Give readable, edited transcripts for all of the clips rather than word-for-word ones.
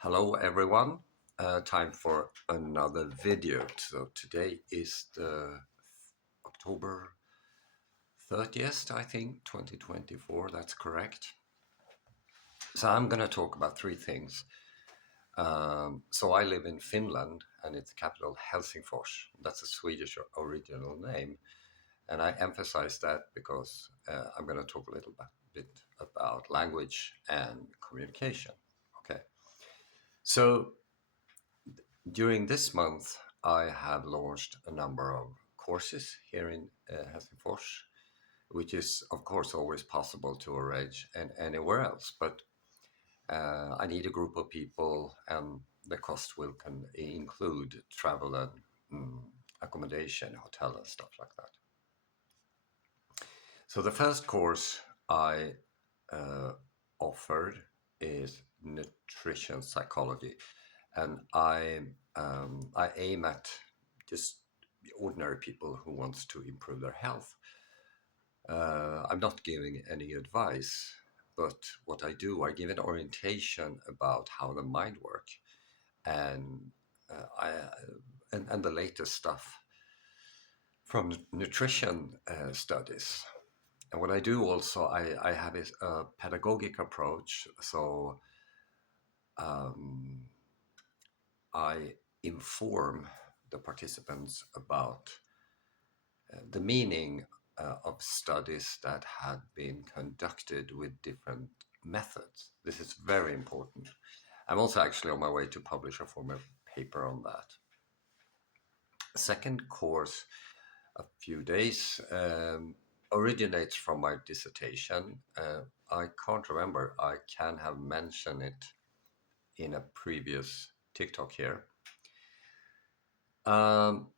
Hello everyone, time for another video. So today is the October 30th, I think, 2024, that's correct. So I'm going to talk about three things. So I live in Finland and its capital Helsingfors. That's a Swedish original name. And I emphasize that because I'm going to talk a little bit about language and communication. Okay. So during this month, I have launched a number of courses here in Helsingfors, which is, of course, always possible to arrange anywhere else. But I need a group of people, and the cost will include travel and mm, accommodation, hotel, and stuff like that. So the first course I uh, offered is nutrition psychology, and I aim at just ordinary people who wants to improve their health. I'm not giving any advice, but what I do, I give an orientation about how the mind works and I and the latest stuff from nutrition studies. And what I do also, I have a pedagogic approach. So um, I inform the participants about the meaning of studies that had been conducted with different methods. This is very important. I'm also actually on my way to publish a formal paper on that. Second course, a few days, originates from my dissertation. I can't remember. I can have mentioned it in a previous TikTok here. Um,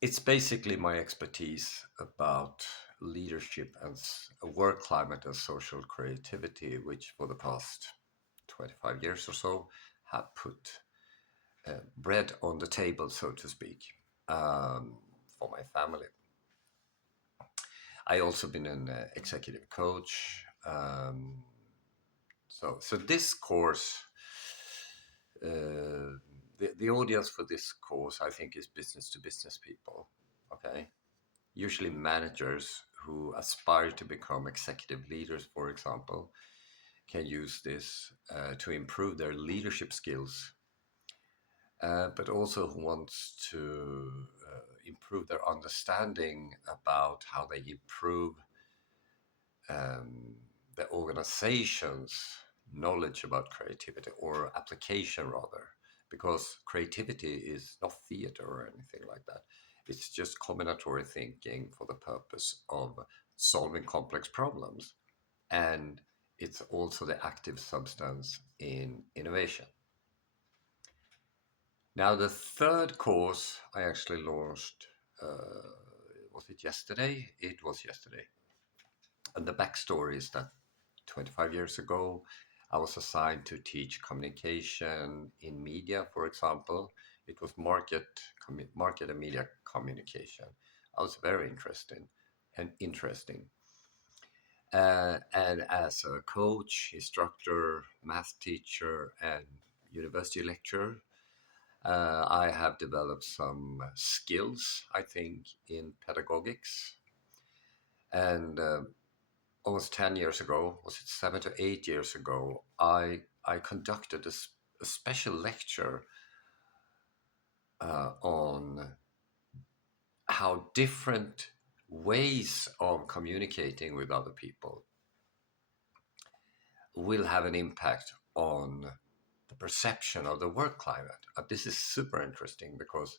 it's basically my expertise about leadership and work climate and social creativity, which for the past 25 years or so have put bread on the table, so to speak, for my family. I also been an executive coach. So this course, the audience for this course, I think, is business to business people. Okay, usually managers who aspire to become executive leaders, for example, can use this to improve their leadership skills, but also who wants to improve their understanding about how they improve um, the organization's knowledge about creativity or application rather, because creativity is not theater or anything like that. It's just combinatory thinking for the purpose of solving complex problems. And it's also the active substance in innovation. Now, the third course I actually launched, was it yesterday? It was yesterday. And the backstory is that 25 years ago, I was assigned to teach communication in media, for example. It was market and media communication. I was very interesting. And as a coach, instructor, math teacher, and university lecturer, I have developed some skills, I think, in pedagogics. And almost 10 years ago, was it 7 to 8 years ago, I conducted a special lecture on how different ways of communicating with other people will have an impact on the perception of the work climate. This is super interesting because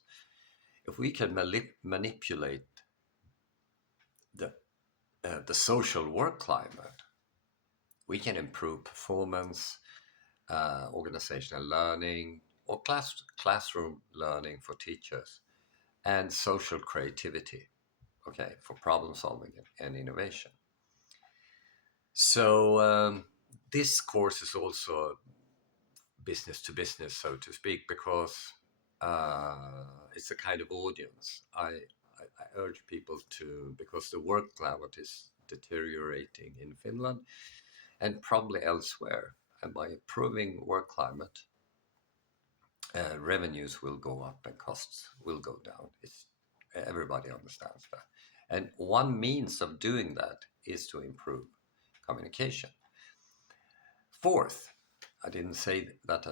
if we can manipulate the the social work climate, we can improve performance, organizational learning, or classroom learning for teachers, and social creativity, okay, for problem solving and innovation. So this course is also business to business, so to speak, because it's a kind of audience. I urge people to, because the work climate is deteriorating in Finland and probably elsewhere. And by improving work climate, revenues will go up and costs will go down. It's everybody understands that. And one means of doing that is to improve communication. Fourth, I didn't say that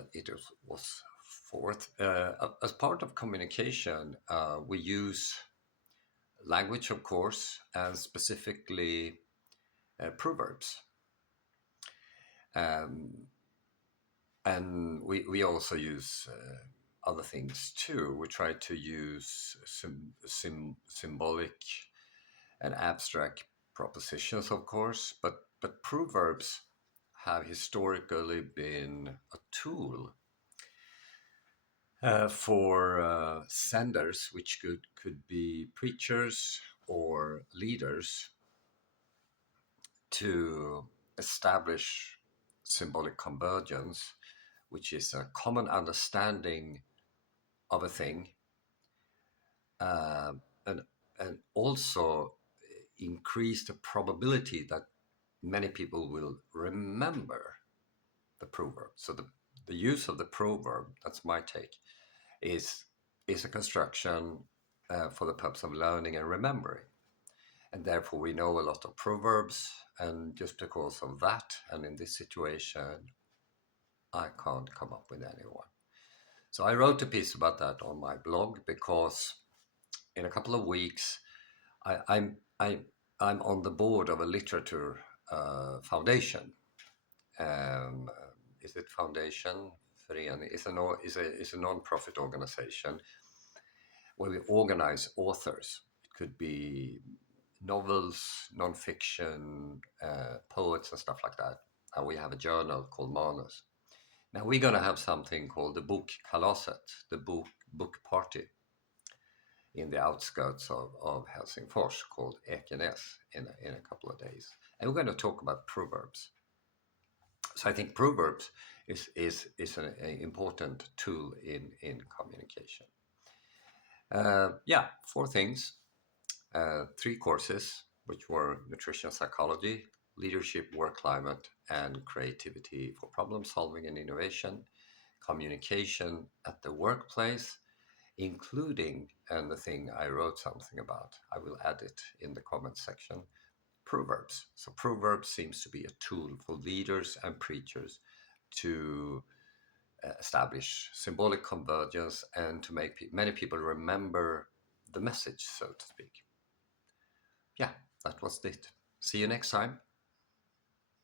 was fourth. As part of communication, we use language, of course, and specifically proverbs. Um, and we also use other things too. We try to use symbolic and abstract propositions, of course, but proverbs have historically been a tool for senders, which could be preachers or leaders, to establish symbolic convergence, which is a common understanding of a thing, uh, and and also increase the probability that many people will remember the proverb. So the use of the proverb, that's my take, is is a construction for the purpose of learning and remembering. And therefore we know a lot of proverbs, and just because of that, and in this situation, I can't come up with anyone. So I wrote a piece about that on my blog because in a couple of weeks I'm on the board of a literature foundation. Um, is it foundation? It's a non-profit organization where we organize authors. It could be novels, non-fiction, poets, and stuff like that. And we have a journal called Manus. Now we're going to have something called the Book Kalaset, the book party in the outskirts of Helsingfors called Ekenäs in a couple of days. And we're going to talk about proverbs. So I think proverbs is an important tool in communication. Yeah, four things, three courses, which were nutrition psychology, leadership, work climate, and creativity for problem solving and innovation, communication at the workplace, including, and the thing I wrote something about, I will add it in the comment section, proverbs. So proverbs seems to be a tool for leaders and preachers to establish symbolic convergence and to make many people remember the message, so to speak. Yeah, that was it. See you next time.